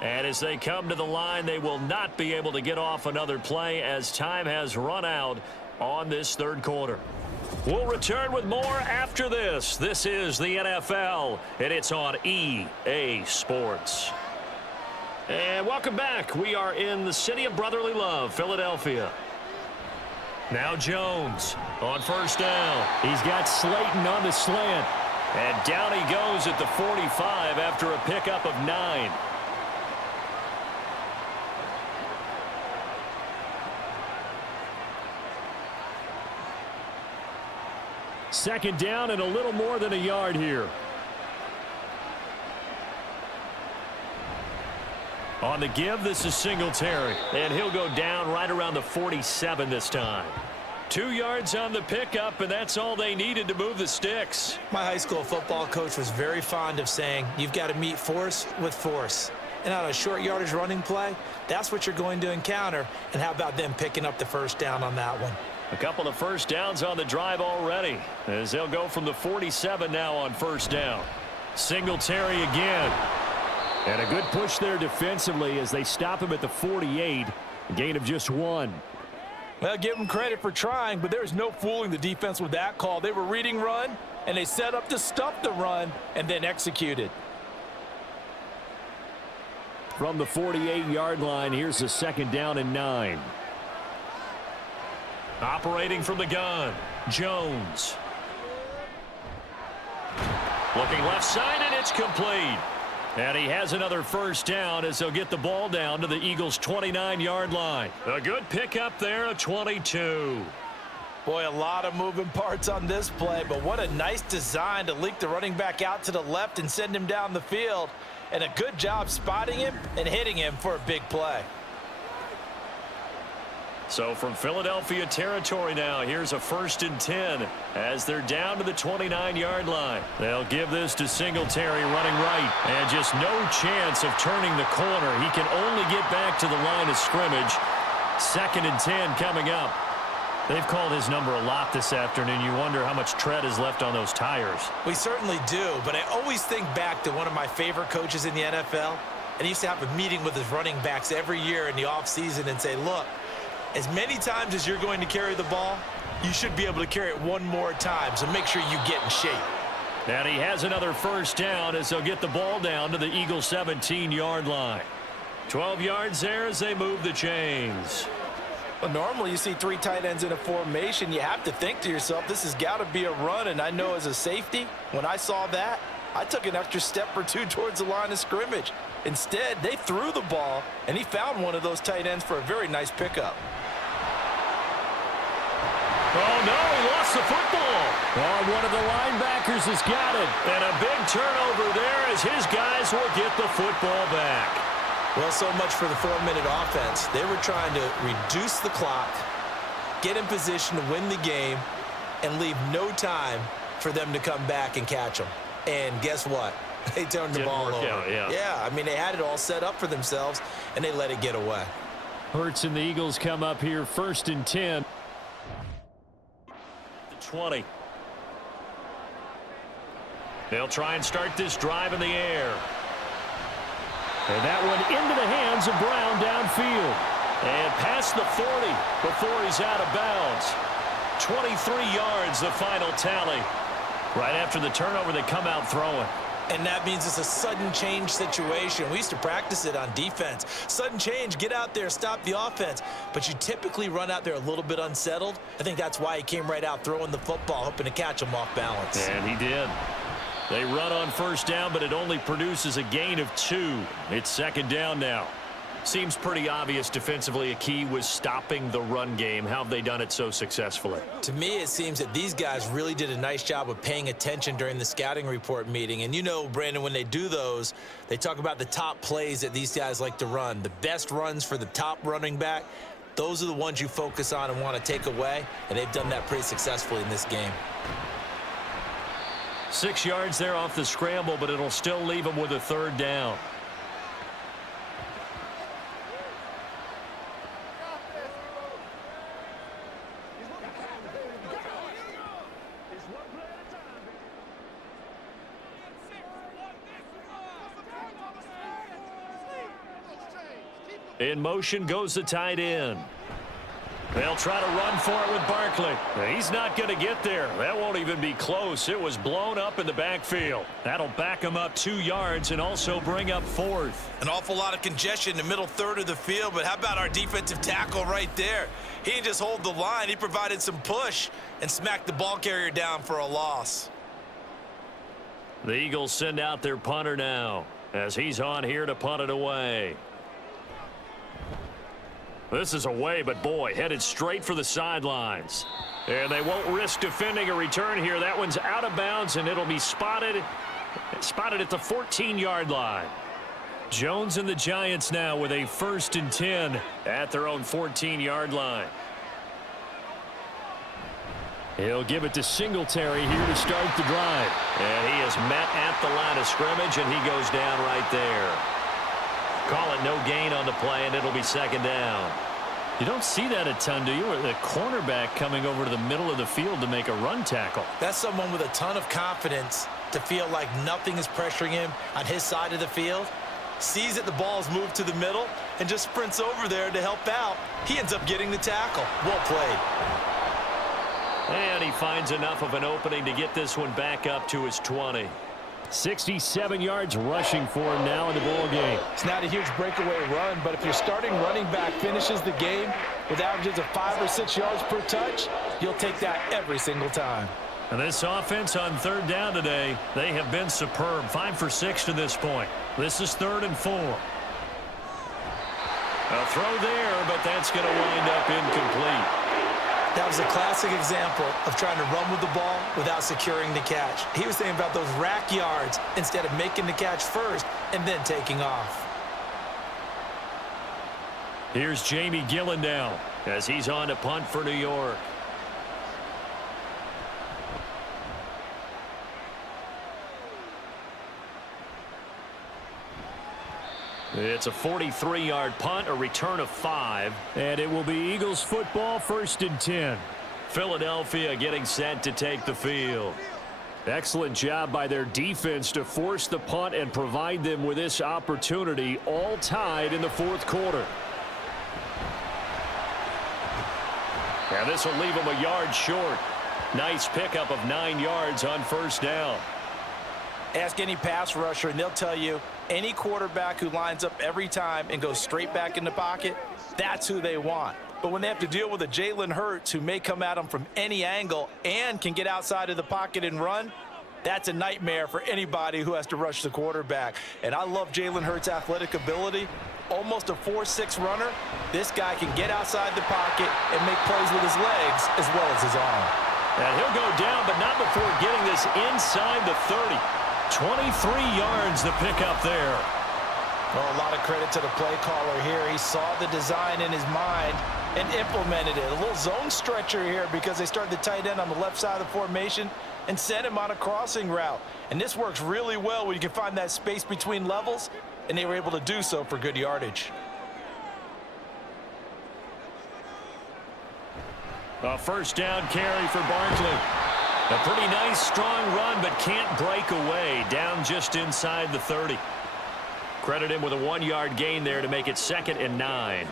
And as they come to the line, they will not be able to get off another play as time has run out on this third quarter. We'll return with more after this. This is the NFL, and it's on EA Sports. And welcome back. We are in the city of brotherly love, Philadelphia. Now Jones on first down. He's got Slayton on the slant. And down he goes at the 45 after a pickup of 9. Second down and a little more than a yard here. On the give, this is Singletary. And he'll go down right around the 47 this time. 2 yards on the pickup, and that's all they needed to move the sticks. My high school football coach was very fond of saying, you've got to meet force with force. And on a short yardage running play, that's what you're going to encounter. And how about them picking up the first down on that one? A couple of first downs on the drive already, as they'll go from the 47 now on first down. Singletary again. And a good push there defensively as they stop him at the 48. A gain of just 1. Well, give them credit for trying, but there's no fooling the defense with that call. They were reading run, and they set up to stuff the run and then executed. From the 48-yard line, here's a 2nd down and 9. Operating from the gun, Jones. Looking left side, and it's complete. And he has another first down as they'll get the ball down to the Eagles' 29-yard line. A good pickup there, a 22. Boy, a lot of moving parts on this play, but what a nice design to leak the running back out to the left and send him down the field. And a good job spotting him and hitting him for a big play. So from Philadelphia territory now, here's a 1st and 10 as they're down to the 29-yard line. They'll give this to Singletary running right, and just no chance of turning the corner. He can only get back to the line of scrimmage. 2nd and 10 coming up. They've called his number a lot this afternoon. You wonder how much tread is left on those tires. We certainly do, but I always think back to one of my favorite coaches in the NFL, and he used to have a meeting with his running backs every year in the offseason and say, look, as many times as you're going to carry the ball, you should be able to carry it one more time, so make sure you get in shape. And he has another first down as they'll get the ball down to the Eagles' 17-yard line. 12 yards there as they move the chains. Well, normally you see 3 tight ends in a formation. You have to think to yourself, this has got to be a run, and I know as a safety, when I saw that, I took an extra step or 2 towards the line of scrimmage. Instead, they threw the ball, and he found one of those tight ends for a very nice pickup. Oh, no, he lost the football. Oh, one of the linebackers has got it. And a big turnover there as his guys will get the football back. Well, so much for the 4-minute offense. They were trying to reduce the clock, get in position to win the game, and leave no time for them to come back and catch them. And guess what? They turned the ball over. Yeah, I mean, they had it all set up for themselves, and they let it get away. Hurts and the Eagles come up here 1st and 10. 20. They'll try and start this drive in the air. And that one into the hands of Brown downfield. And past the 40 before he's out of bounds. 23 yards, the final tally. Right after the turnover, they come out throwing. And that means it's a sudden change situation. We used to practice it on defense. Sudden change, get out there, stop the offense. But you typically run out there a little bit unsettled. I think that's why he came right out throwing the football, hoping to catch him off balance. And he did. They run on first down, but it only produces a gain of 2. It's second down now. Seems pretty obvious defensively a key was stopping the run game. How have they done it so successfully? To me, it seems that these guys really did a nice job of paying attention during the scouting report meeting. And you know, Brandon, when they do those, they talk about the top plays that these guys like to run. The best runs for the top running back, those are the ones you focus on and want to take away. And they've done that pretty successfully in this game. 6 yards there off the scramble, but it'll still leave them with a third down. In motion goes the tight end. They'll try to run for it with Barkley. He's not going to get there. That won't even be close. It was blown up in the backfield. That'll back him up 2 yards and also bring up 4th. An awful lot of congestion in the middle third of the field, but how about our defensive tackle right there? He didn't just hold the line. He provided some push and smacked the ball carrier down for a loss. The Eagles send out their punter now as he's on here to punt it away. This is away, but boy, headed straight for the sidelines. And they won't risk defending a return here. That one's out of bounds, and it'll be spotted at the 14-yard line. Jones and the Giants now with a 1st and 10 at their own 14-yard line. He'll give it to Singletary here to start the drive. And he is met at the line of scrimmage, and he goes down right there. Call it no gain on the play, and it'll be second down. You don't see that a ton, do you? Or the cornerback coming over to the middle of the field to make a run tackle. That's someone with a ton of confidence to feel like nothing is pressuring him on his side of the field. Sees that the ball is moved to the middle and just sprints over there to help out. He ends up getting the tackle. Well played. And he finds enough of an opening to get this one back up to his 20. 67 yards rushing for him now in the ball game. It's not a huge breakaway run, but if your starting running back finishes the game with averages of 5 or 6 yards per touch, you'll take that every single time. And this offense on third down today, they have been superb. 5 for 6 to this point. This is 3rd and 4. A throw there, but that's going to wind up incomplete. That was a classic example of trying to run with the ball without securing the catch. He was thinking about those rack yards instead of making the catch first and then taking off. Here's Jamie Gillen now as he's on to punt for New York. It's a 43-yard punt, a return of 5, and it will be Eagles football, 1st and 10. Philadelphia getting set to take the field. Excellent job by their defense to force the punt and provide them with this opportunity, all tied in the 4th quarter. And this will leave them a yard short. Nice pickup of 9 yards on first down. Ask any pass rusher, and they'll tell you any quarterback who lines up every time and goes straight back in the pocket, that's who they want. But when they have to deal with a Jalen Hurts who may come at them from any angle and can get outside of the pocket and run, that's a nightmare for anybody who has to rush the quarterback. And I love Jalen Hurts' athletic ability. Almost a 4.6 runner. This guy can get outside the pocket and make plays with his legs as well as his arm. And he'll go down, but not before getting this inside the 30. 23 yards the pickup there. Well, a lot of credit to the play caller here. He saw the design in his mind and implemented it. A little zone stretcher here because they started the tight end on the left side of the formation and sent him on a crossing route. And this works really well when you can find that space between levels, and they were able to do so for good yardage. A first down carry for Barkley. A pretty nice, strong run, but can't break away. Down just inside the 30. Credit him with a 1-yard gain there to make it 2nd and 9.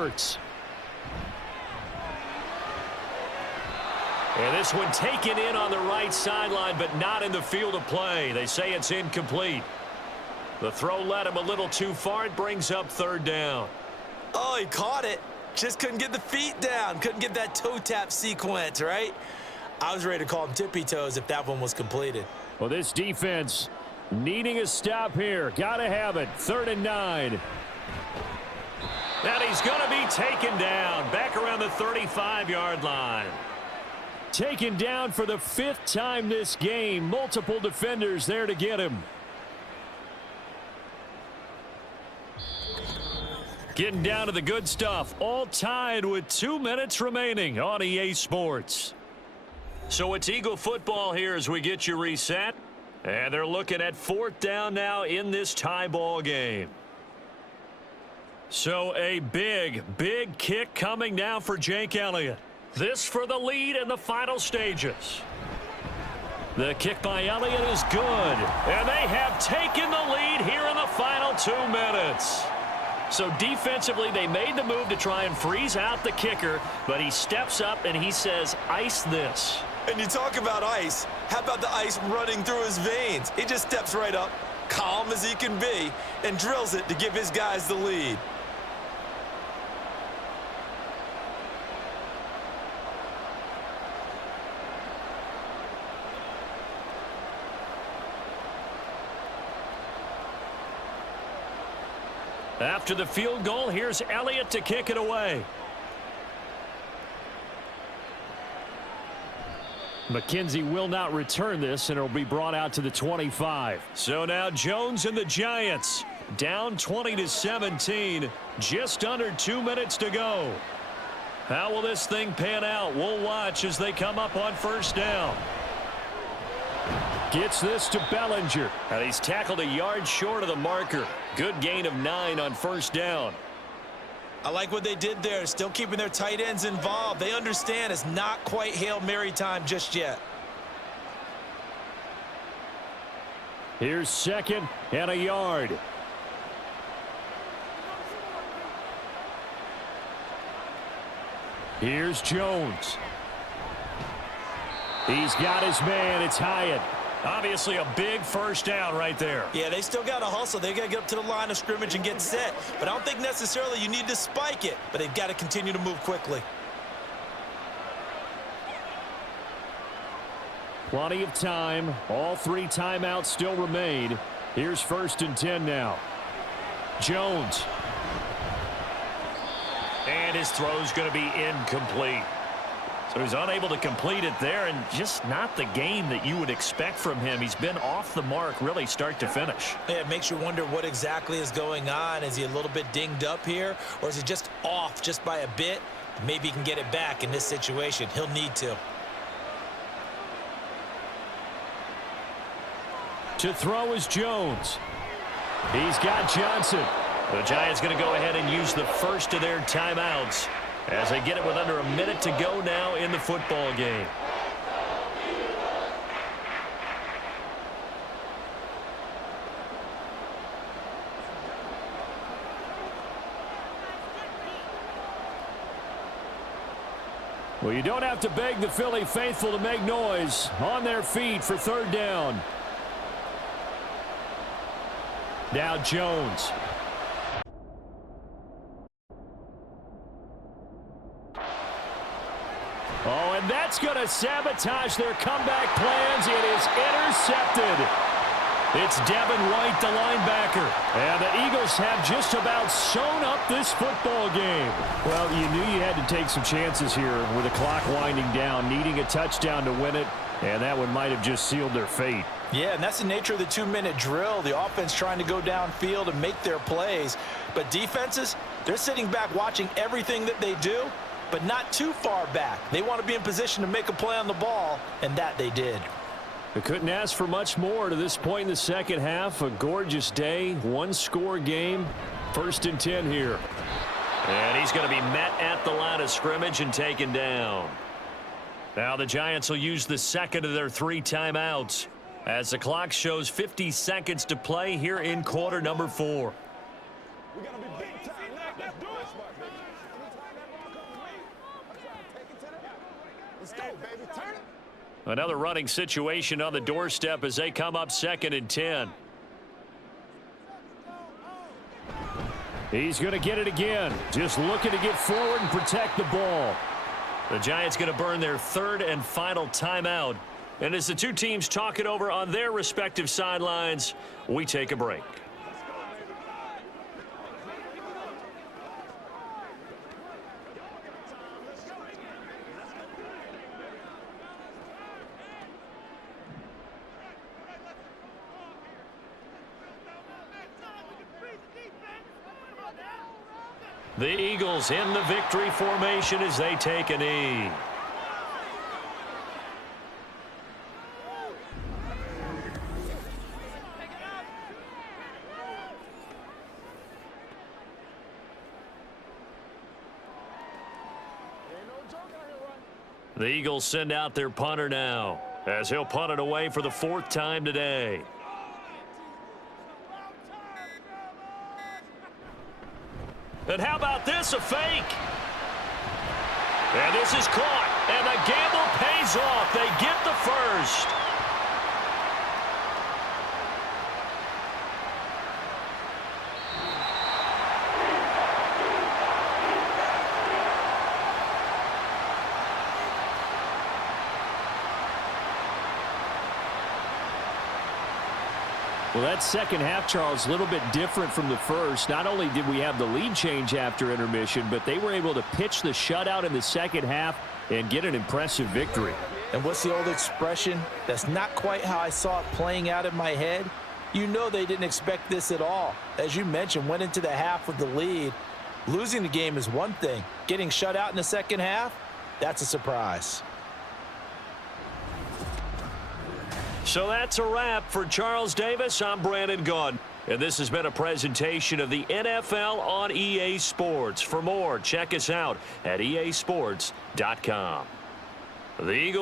Hurts. And this one taken in on the right sideline, but not in the field of play. They say it's incomplete. The throw led him a little too far. It brings up third down. Oh, he caught it. Just couldn't get the feet down. Couldn't get that toe tap sequence, right? I was ready to call him tippy toes if that one was completed. Well, this defense needing a stop here. Got to have it. 3rd and 9. And he's going to be taken down. Back around the 35-yard line. Taken down for the 5th time this game. Multiple defenders there to get him. Getting down to the good stuff. All tied with 2 minutes remaining on EA Sports. So it's Eagle football here as we get you reset. And they're looking at 4th down now in this tie ball game. So a big kick coming now for Jake Elliott. This for the lead in the final stages. The kick by Elliott is good. And they have taken the lead here in the final 2 minutes. So defensively, they made the move to try and freeze out the kicker, but he steps up and he says, ice this. And you talk about ice. How about the ice running through his veins? He just steps right up, calm as he can be, and drills it to give his guys the lead. After the field goal, here's Elliott to kick it away. McKenzie will not return this, and it'll be brought out to the 25. So now Jones and the Giants down 20-17. Just under 2 minutes to go. How will this thing pan out? We'll watch as they come up on 1st down. Gets this to Bellinger. And he's tackled a yard short of the marker. Good gain of 9 on 1st down. I like what they did there, still keeping their tight ends involved. They understand it's not quite Hail Mary time just yet. Here's 2nd and a yard. Here's Jones. He's got his man. It's Hyatt. Obviously a big 1st down right there. Yeah, they still got to hustle. They got to get up to the line of scrimmage and get set. But I don't think necessarily you need to spike it. But they've got to continue to move quickly. Plenty of time. All 3 timeouts still remain. Here's 1st and 10 now. Jones. And his throw's going to be incomplete. So he's unable to complete it there, and just not the game that you would expect from him. He's been off the mark really start to finish. Yeah, it makes you wonder what exactly is going on. Is he a little bit dinged up here, or is he just off just by a bit? Maybe he can get it back in this situation. He'll need to. To throw is Jones. He's got Johnson. The Giants going to go ahead and use the first of their timeouts as they get it with under a minute to go now in the football game. Well, you don't have to beg the Philly faithful to make noise. On their feet for 3rd down. Now Jones. Oh, and that's going to sabotage their comeback plans. It is intercepted. It's Devin White, the linebacker. And the Eagles have just about sewn up this football game. Well, you knew you had to take some chances here with the clock winding down, needing a touchdown to win it, and that one might have just sealed their fate. Yeah, and that's the nature of the 2-minute drill. The offense trying to go downfield and make their plays. But defenses, they're sitting back watching everything that they do, but not too far back. They want to be in position to make a play on the ball, and that they did. They couldn't ask for much more to this point in the second half. A gorgeous day, 1-score game. 1st and 10 here. And he's going to be met at the line of scrimmage and taken down. Now the Giants will use the 2nd of their 3 timeouts as the clock shows 50 seconds to play here in quarter number 4. We're gonna be big time now. Let's do it. Another running situation on the doorstep as they come up 2nd and 10. He's going to get it again. Just looking to get forward and protect the ball. The Giants going to burn their 3rd and final timeout. And as the two teams talk it over on their respective sidelines, we take a break. The Eagles in the victory formation as they take a knee. The Eagles send out their punter now as he'll punt it away for the 4th time today. And how about this, a fake? And this is caught, and the gamble pays off. They get the first. Well, that second half, Charles, a little bit different from the first. Not only did we have the lead change after intermission, but they were able to pitch the shutout in the second half and get an impressive victory. And what's the old expression? That's not quite how I saw it playing out in my head. You know they didn't expect this at all. As you mentioned, went into the half with the lead. Losing the game is one thing. Getting shut out in the second half, that's a surprise. So that's a wrap for Charles Davis. I'm Brandon Gaudin. And this has been a presentation of the NFL on EA Sports. For more, check us out at easports.com. The Eagles